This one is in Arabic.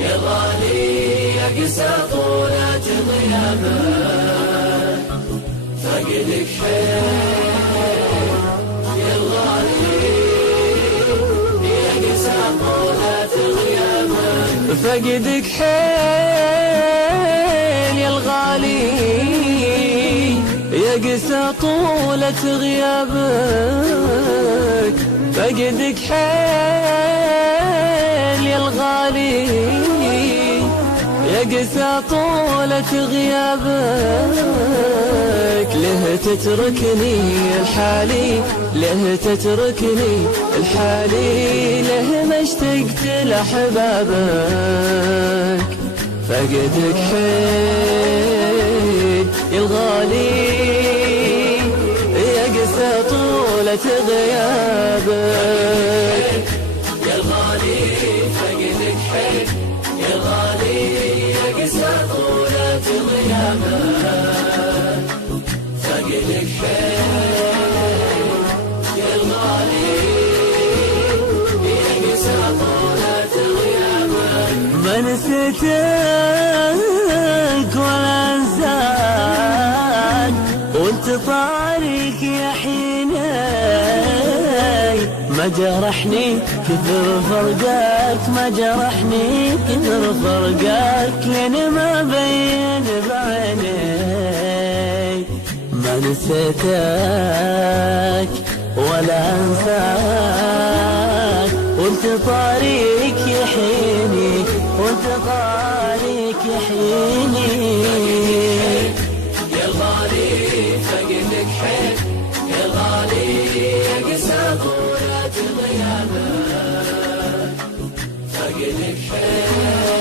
يا غالي يا قسى طولة غيابك فقدك حيل يا غالي يا قسى طولة غيابك فقدك حيل يا الغالي يا قسى طولة غيابك فقدك حيل يا الغالي يا قسى طولة غيابك له تتركني الحالي له تتركني الحالي له ما اشتقت لأحبابك فقدك حيل يا الغالي يا قسى طولة غيابك يا الغالي فقدك حيل يا الغالي يا قسى طولة غيابك فقدك حيل يا الغالي يا قسى طولة غيابك ما نسيتك ولا انساك وانت طارق يا حيني ما جرحني كثر فرقاك ما جرحني كثر فرقاك لين ما بين بعيني ما نسيتك ولا انساك وانت طارق يا حيني وانت طارق يا حيني يا الغالي فقدك حيل يا الغالي يا قسى طولة غيابك فقدك حيل